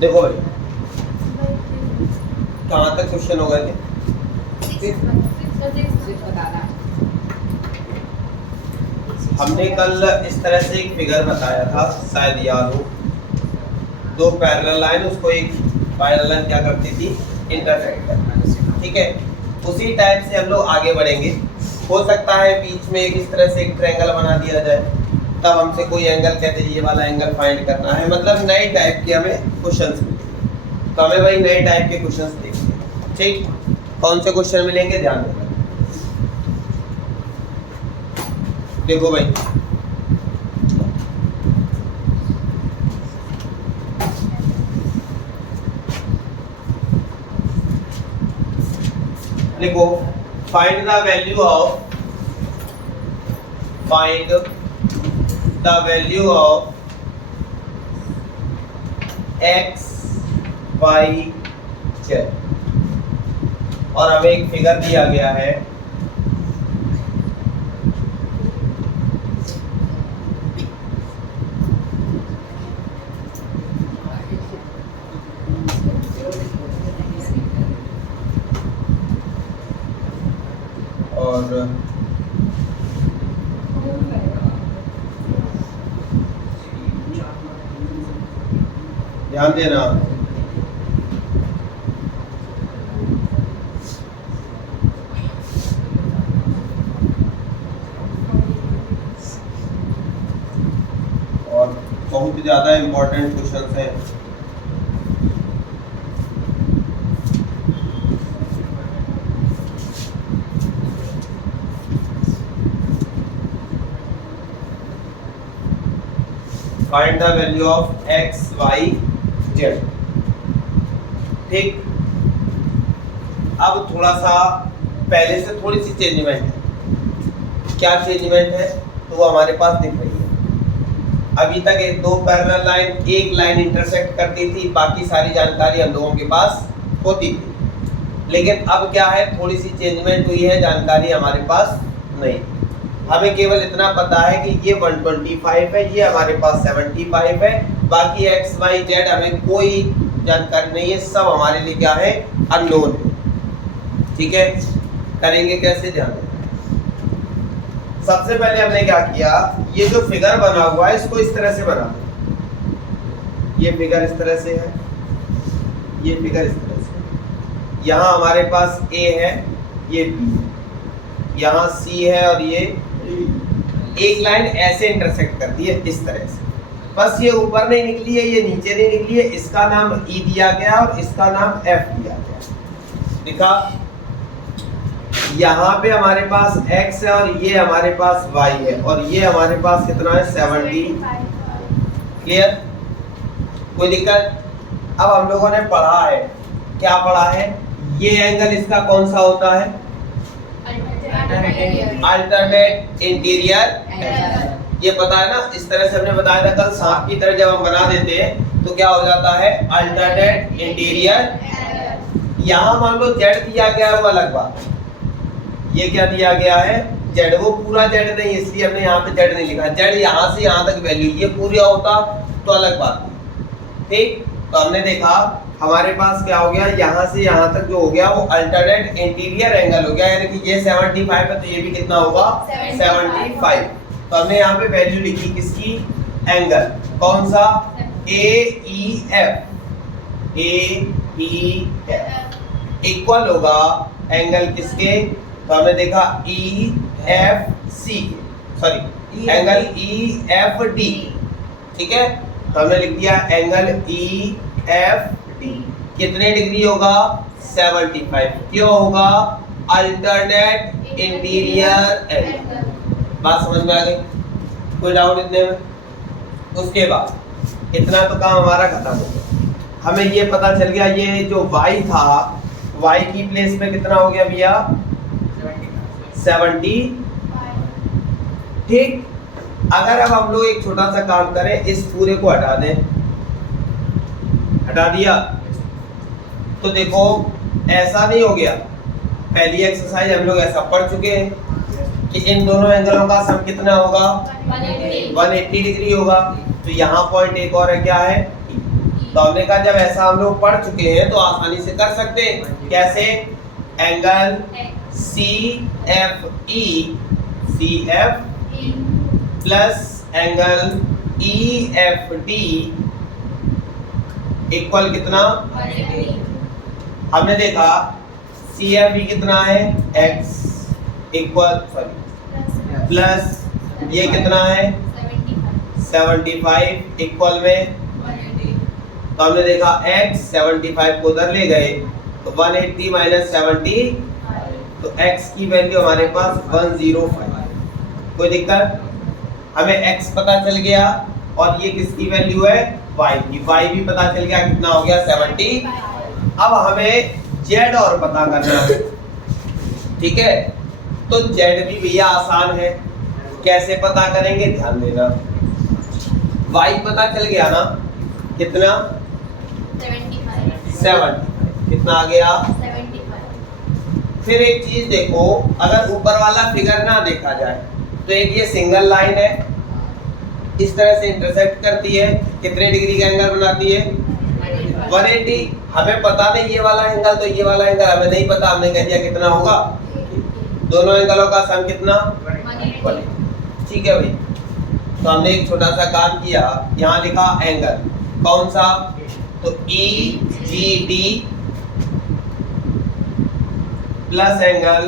देखो भाई कहाँ तक क्वेश्चन हो गए थे? हमने कल इस तरह से एक फिगर बताया था, शायद याद हो। दो पैरेलल लाइन, उसको एक पैरेलल लाइन क्या करती थी? इंटरसेक्ट करना। ठीक है, उसी टाइप से हम लोग आगे बढ़ेंगे। हो सकता है बीच में इस तरह से एक ट्रायंगल बना दिया जाए, तब हमसे कोई एंगल कहते हैं ये वाला एंगल फाइंड करना है, मतलब नए टाइप के हमें क्वेश्चंस मिलेंगे। तो हमें वही नए टाइप के क्वेश्चंस देखने। ठीक, कौन से क्वेश्चन मिलेंगे ध्यान देना। देखो भाई, लिखो find the value of x y z, और हमें एक फिगर दिया गया है। और ध्यान देना, और बहुत ज्यादा इम्पोर्टेंट क्वेश्चन हैं। Find the value of x y z। ठीक, अब थोड़ा सा पहले से थोड़ी सी चेंजमेंट है। क्या चेंजमेंट है? तो वो हमारे पास दिख रही है। अभी तक एक दो पैरेलल लाइन, एक लाइन इंटरसेक्ट करती थी, बाकी सारी जानकारी हम लोगों के पास होती थी। लेकिन अब क्या है, थोड़ी सी चेंजमेंट हुई है, जानकारी हमारे पास नहीं। हमें केवल इतना पता है कि ये 125 है, ये हमारे पास 75 है, बाकी x y z हमें कोई जानकारी नहीं है, सब हमारे लिए क्या है? अननोन है। ठीक है, करेंगे कैसे ध्यान दें। सबसे पहले हमने क्या किया, ये जो फिगर बना हुआ है इसको इस तरह से बना दो। ये फिगर इस तरह से है, ये फिगर इस तरह से। यहाँ हमारे पास a है, ये b है, यहाँ c है, और ये एक लाइन ऐसे इंटरसेक्ट करती है इस तरह से। बस ये ऊपर नहीं निकली है, ये नीचे नहीं निकली है, इसका नाम E दिया गया और इसका नाम F दिया गया। दिखा, यहाँ पे हमारे पास x है और ये हमारे पास y है, और ये हमारे पास कितना है? 70। क्लियर? कोई दिक्कत? अब हम लोगों ने पढ़ा है, क्या पढ़ा है? ये एंगल इसका कौन सा होता है? Alternate interior. ये पता है ना, इस तरह से हमने बताया था कल, सांप की तरह जब हम बना देते हैं तो क्या हो जाता है? Alternate interior. यहाँ मान लो z दिया गया है, वो अलग बात। ये क्या दिया गया है? z। वो पूरा z नहीं, इसलिए हमने यहाँ पे z नहीं लिखा। z यहाँ से यहाँ तक वैल्यू, ये पूरा होता तो अलग बात। ठीक, तो हमने देखा हमारे पास क्या हो गया, यहाँ से यहाँ तक जो हो गया वो अल्टरनेट इंटीरियर एंगल हो गया, यानी कि ये 75 है तो ये भी कितना होगा? 75। तो हमने यहाँ पे वैल्यू लिखी किसकी? एंगल कौन सा? AEF। इक्वल होगा एंगल किसके? तो हमने देखा EFC, सॉरी एंगल EFD। ठीक है, तो हमने लिख दिया एंगल EFD कितने डिग्री होगा? 75। क्यों होगा? Alternate interior angle. बात समझ में आ गई? कोई डाउट इतने में? उसके बाद इतना तो काम हमारा खत्म हो गया। हमें ये पता चल गया, ये जो y था, y की प्लेस पे कितना हो गया भैया? 70। ठीक, अगर अब हम लोग एक छोटा सा काम करें, इस पूरे को हटा दें, हटा दिया तो देखो ऐसा नहीं हो गया। पहली एक्सरसाइज हम लोग ऐसा पढ़ चुके हैं कि इन दोनों एंगलों का सम कितना होगा? 180 डिग्री होगा। तो यहाँ पॉइंट एक और है, क्या है? तो हमने कहा जब ऐसा हम लोग पढ़ चुके हैं तो आसानी से कर सकते हैं। कैसे? Angle CFE plus angle EFD equal कितना? हमने देखा CFE कितना है? x इक्वल प्लस ये कितना है? 75 इक्वल में, तो हमने देखा x 75 को उधर ले गए तो 180 माइनस 70, तो x की वैल्यू हमारे पास 105। कोई दिक्कत? हमें x पता चल गया और ये किसकी वैल्यू है? y की। y भी पता चल गया, कितना हो गया? 70। अब हमें z और पता करना है, ठीक है? तो z भी भैया आसान है, कैसे पता करेंगे ध्यान देना। y पता चल गया ना, कितना? 70। कितना आ गया? 75। फिर एक चीज देखो, अगर ऊपर वाला फिगर ना देखा जाए तो एक ये सिंगल लाइन है, इस तरह से इंटरसेक्ट करती है, कितने डिग्री का एंगल बनाती है? 180। हमें पता नहीं ये वाला एंगल, तो ये वाला एंगल हमें नहीं पता, हमने कह दिया कितना होगा? दोनों एंगलों का सम कितना? 180। ठीक है भाई। तो हमने एक छोटा सा काम किया, यहाँ लिखा एंगल, कौन सा? तो EGD प्लस एंगल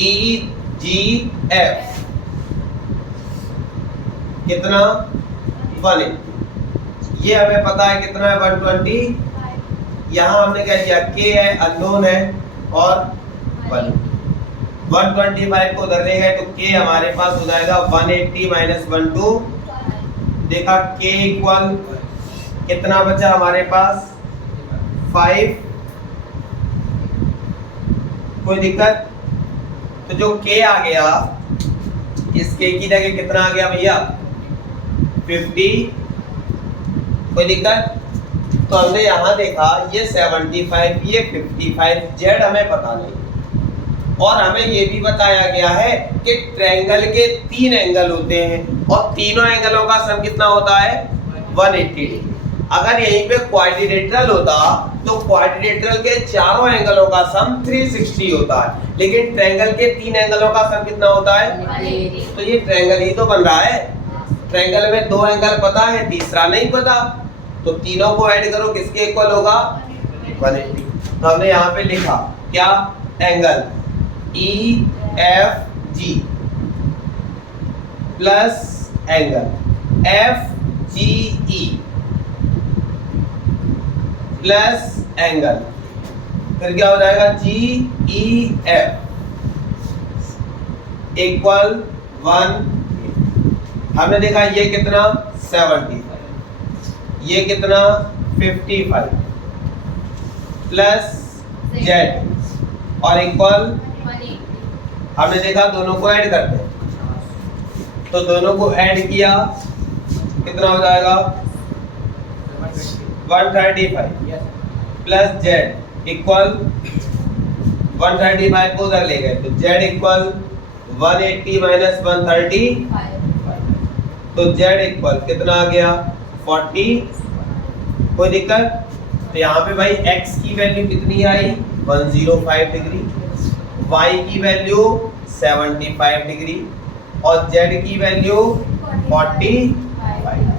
EGF कितना? 180। ये हमें पता है कितना है? 120। यहाँ हमने क्या किया? K है, अननोन है, और 125 को उधर ले गए तो K हमारे पास हो जाएगा 180 माइनस 12। देखा K इक्वल कितना बचा हमारे पास? 5। कोई दिक्कत? तो जो K आ गया, इस K की जगह कितना आ गया भैया? 50। कोई दिक्कत? तो हमने यहाँ देखा ये 75, ये 55, Z हमें पता नहीं, और हमें ये भी बताया गया है कि ट्रायंगल के 3 एंगल होते हैं और तीनों एंगलों का सम कितना होता है? 180 डिग्री। अगर यहीं पे क्वाड्रिलेटरल होता तो क्वाड्रिलेटरल के चारों एंगलों का सम 360 होता है, लेकिन ट्रायंगल के 3 एंगलों का सम कितना होता है? तो ये ट्रायंगल ही तो बन रहा है। ट्रायंगल में 2 एंगल पता है, तीसरा नहीं पता, तो तीनों को ऐड करो, किसके इक्वल होगा? 180। तो हमने यहाँ पे लिखा क्या? Angle EFG plus angle FGE plus angle, फिर क्या हो जाएगा? GEF equal 1। हमने देखा ये कितना? 70, ये कितना? 55 प्लस Z और इक्वल, हमने देखा दोनों को ऐड करते हैं, तो दोनों को ऐड किया, कितना हो जाएगा? 135 प्लस Z इक्वल 135 को उधर ले गए तो Z इक्वल 180 माइनस 135, तो Z इक्वल कितना आ गया? 40। कोई दिक्कत? तो यहाँ पे भाई x की वैल्यू कितनी आई? 105 डिग्री, y की वैल्यू 75 डिग्री और z की वैल्यू 45।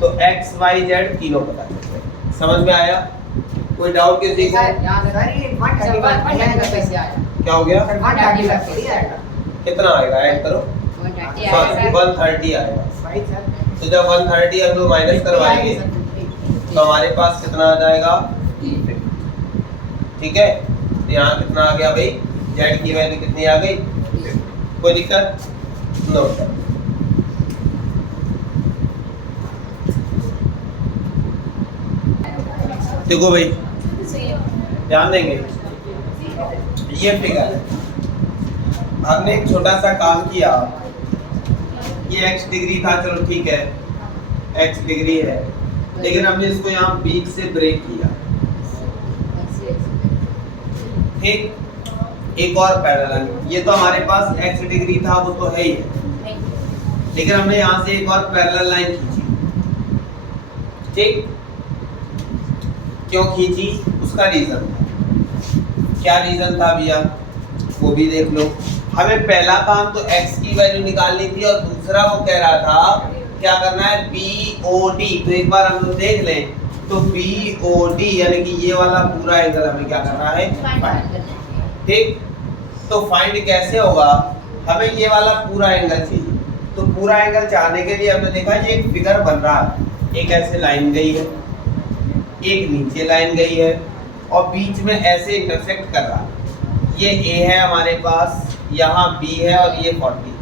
तो x, y, z तीनों पता चल गए। समझ में आया? कोई डाउट किसी को? क्या हो गया? कितना आएगा? ऐड करो, 130 आएगा। तो जब 130 हम लोग माइनस करवाएंगे तो हमारे पास कितना आ जाएगा? ठीक है। तो यहाँ कितना आ गया भाई? Z की वैल्यू कितनी आ गई? कोई दिक्कत? नो। देखो भाई, ध्यान देंगे, ये फिगर है, हमने एक छोटा सा काम किया, ये x डिग्री था, चलो ठीक है x डिग्री है, लेकिन हमने इसको यहाँ बीच से ब्रेक किया। ठीक, एक और पैरेलल, ये तो हमारे पास x डिग्री था, वो तो है ही है, लेकिन हमने यहाँ से एक और पैरेलल लाइन खींची। ठीक, क्यों खींची उसका रीजन था। क्या रीजन था भैया वो भी देख लो। हमें पहला काम तो x की वैल्यू निकालनी थी और दूसरा वो कह रहा था क्या करना है BOD। तो एक बार हम लोग देख लें तो BOD यानी कि ये वाला पूरा एंगल हमें क्या करना है फाइंड। ठीक, तो फाइंड कैसे होगा, हमें ये वाला पूरा एंगल चाहिए। तो पूरा एंगल चाहने के लिए हमने देखा ये एक फिगर बन रहा है, एक ऐसे लाइन गई है, एक नीचे लाइन गई है और बीच में ऐसे इंटरसेक्ट कर रहा है। ये A है हमारे पास, यहाँ B है और ये 40।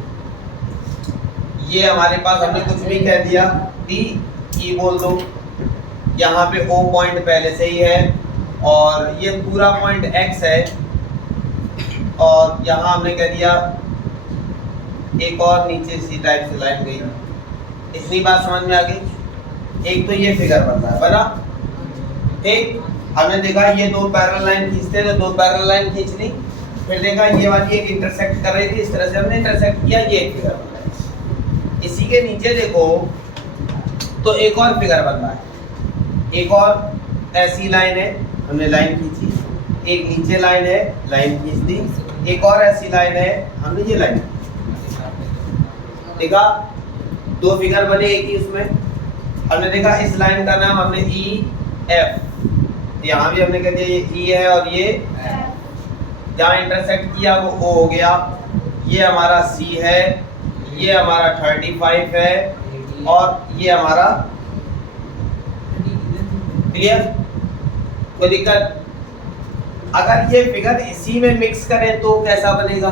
ये हमारे पास हमने कुछ भी कह दिया D E बोल दो। यहाँ पे O पॉइंट पहले से ही है और ये पूरा पॉइंट X है और यहाँ हमने कह दिया एक और नीचे इसी टाइप से लाइन गई। इतनी बात समझ में आ गई। एक तो ये फिगर बन रहा है, बना। ठीक, हमने देखा ये दो पैरेलल लाइन खींचते तो दो पैरेलल लाइन खींच ली, फिर देखा ये वाली एक इंटरसेक्ट कर रही थी, इस तरह से हमने इंटरसेक्ट किया, ये एक फिगर बन रहा है। इसी के नीचे देखो तो एक और फिगर बन रहा है, एक और ऐसी लाइन है, हमने लाइन खींची, एक नीचे लाइन है, लाइन खींच दी, एक और ऐसी लाइन है, हमने ये लाइन देखा। दो फिगर बने एक ही उसमें। हमने देखा इस लाइन का नाम हमने EF, यहाँ भी हमने कह दिया ये E है और ये जहाँ इंटरसेक्ट किया वो O हो गया। ये हमारा C है, ये हमारा 35 है और ये हमारा, क्लियर, कोई दिक्कत। अगर ये फिगर इसी में मिक्स करें तो कैसा बनेगा?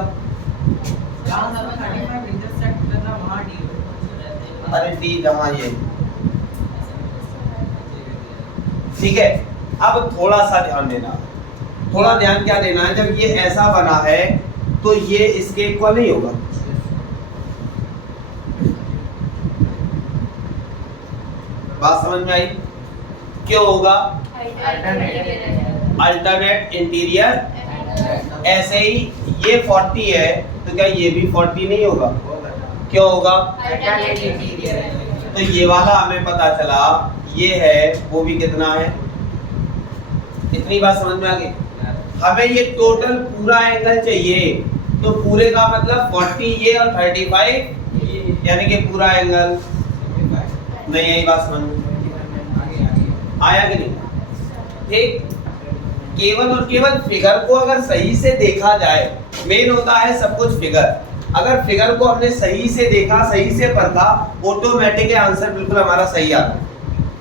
अरे D जहाँ ये, ठीक है। अब थोड़ा सा ध्यान देना, थोड़ा ध्यान क्या देना है, जब ये ऐसा बना है तो ये इसके इक्वल नहीं होगा। बात समझ में आई? क्यों होगा? Alternate interior. ऐसे ही ये 40 है तो क्या ये भी 40 नहीं होगा? क्यों होगा? तो ये वाला हमें पता चला ये है, वो भी कितना है। इतनी बात समझ में आ गई। हमें ये टोटल पूरा एंगल चाहिए, तो पूरे का मतलब 40 ये और 35 यानी कि पूरा एंगल। नहीं, यही बात समझ में आया कि नहीं? ठीक, केवल और केवल फिगर को अगर सही से देखा जाए, मेन होता है सब कुछ फिगर। अगर फिगर को हमने सही से देखा, सही से पढ़ा, ऑटोमेटिक आंसर बिल्कुल हमारा सही आता।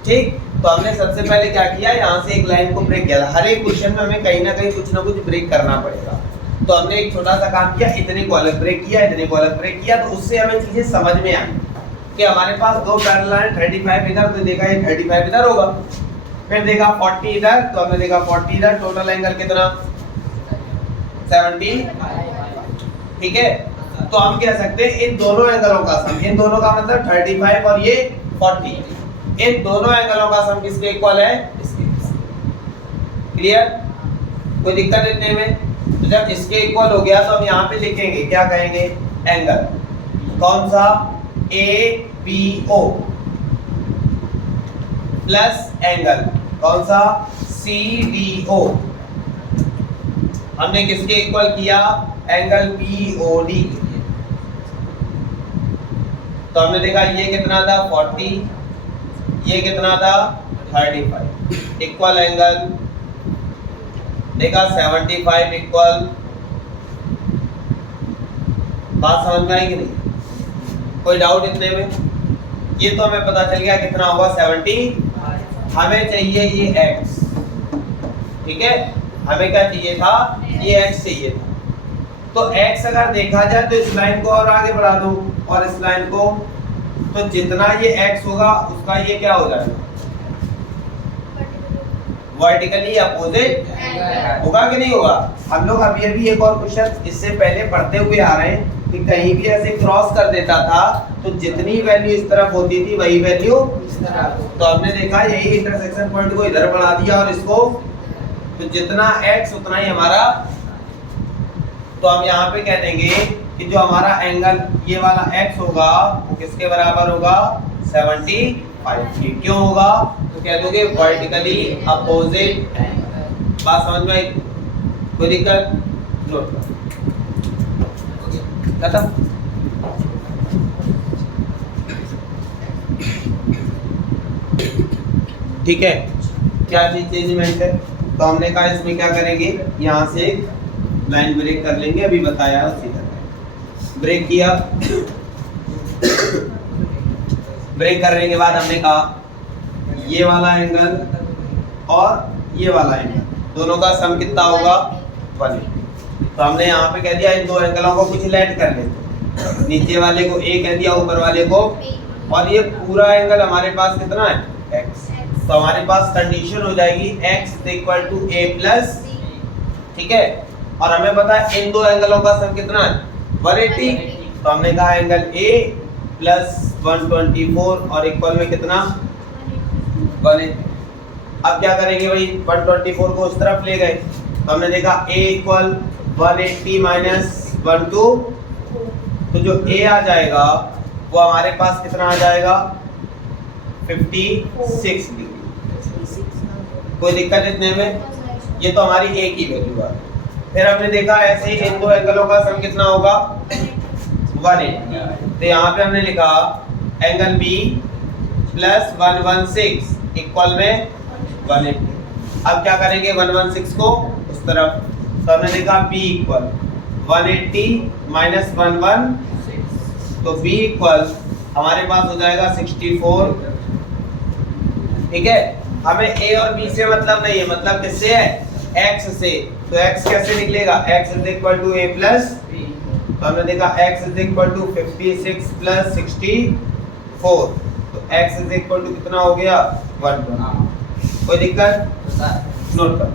ठीक, तो हमने सबसे पहले क्या किया, यहाँ से एक लाइन को ब्रेक किया। हर एक क्वेश्चन में हमें कहीं ना कहीं कुछ ना कुछ ब्रेक करना पड़ेगा। तो हमने एक छोटा सा काम किया, इतने को अलग ब्रेक किया, इतने को अलग ब्रेक किया, तो उससे हमें चीजें समझ में आई कि हमारे पास दो पैरेलल लाइन 35 इधर, तो देखा ये 35 इधर होगा, फिर देखा 40 इधर, तो हमने देखा 40 इधर, टोटल एंगल कितना 70। ठीक है, तो हम कह सकते हैं इन दोनों एंगलों का सम, इन दोनों का मतलब 35 और ये 40, इन दोनों एंगलों का सम किसके इक्वल है? इसके। क्लियर, कोई दिक्कत इतने में? तो जब इसके इक्वल हो गया तो हम यहाँ पे लिखेंगे, क्या कहेंगे? एंगल कौन सा? ABO प्लस एंगल कौन सा? CDO। हमने किसके इक्वल किया? Angle BOD। तो हमने देखा ये कितना था 40, ये कितना था 35, इक्वल एंगल देखा 75 इक्वल। बात समझ में आई कि नहीं? कोई डाउट इतने में? ये तो हमें पता चल गया कितना होगा 70। हमें चाहिए ये x, ठीक है, हमें क्या चाहिए था? ये x चाहिए था। तो x अगर देखा जाए तो इस लाइन को और आगे बढ़ा दो और इस लाइन को, तो जितना ये x होगा उसका ये क्या हो जाएगा? वर्टिकली अपोजिट होगा कि नहीं होगा? हम लोग अभी अभी एक और क्वेश्चन इससे पहले पढ़ते हुए आ रहे हैं कि कहीं भी ऐसे क्रॉस कर देता था तो जितनी वैल्यू इस तरफ होती थी वही वैल्यू इस तरफ। तो हमने देखा यही इंटरसेक्शन पॉइंट को इधर बढ़ा दिया और इसको, तो जितना x उतना ही हमारा। तो हम यहाँ पे कह देंगे कि जो हमारा एंगल ये वाला x होगा वो किसके बराबर होगा? 75 5 फीट। क्यों होगा? तो कह दोगे वर्टिकली अपोजिट। बात समझ में आई? कोई दिक्कत? नोट खत्म। ठीक है, क्या चीज चेंजमेंट है? तो हमने कहा इसमें क्या करेंगे, यहाँ से लाइन ब्रेक कर लेंगे, अभी बताया उसी तरह ब्रेक किया। ब्रेक करने के बाद हमने कहा ये वाला एंगल और ये वाला एंगल दोनों का सम कितना होगा? 180। तो हमने यहाँ पे कह दिया इन दो एंगलों को कुछ लेट कर लेते, नीचे वाले को A कह दिया, ऊपर वाले को, और ये पूरा एंगल हमारे पास कितना है? x। तो हमारे पास कंडीशन हो जाएगी x = a + ठीक है, और हमें पता है इन दो एंगलों का सम कितना है? 180। तो हमने कहा एंगल A + 124 और इक्वल में कितना? 180। अब क्या करेंगे भाई, 124 को उस तरफ ले गए, तो हमने देखा A = 180 - 12, तो जो A आ जाएगा वो हमारे पास कितना आ जाएगा? 56 डिग्री। कोई दिक्कत इतने में? ये तो हमारी A की वैल्यू है। फिर हमने देखा ऐसे ही इन दो एंगलों का सम कितना होगा? 180। तो यहाँ पे हमने लिखा एंगल B + 116 इक्वल में 180। अब क्या करेंगे 116 को उस तरफ, तो हमने देखा B = 180 - 116, तो B इक्वल हमारे पास हो जाएगा 64। ठीक है, हमें A और B से मतलब नहीं है, मतलब किससे है? X से। तो X कैसे निकलेगा? X = A + B। तो हमने देखा X = 56 + 64, तो X = कितना हो गया? 120। कोई दिक्कत? नोट कर।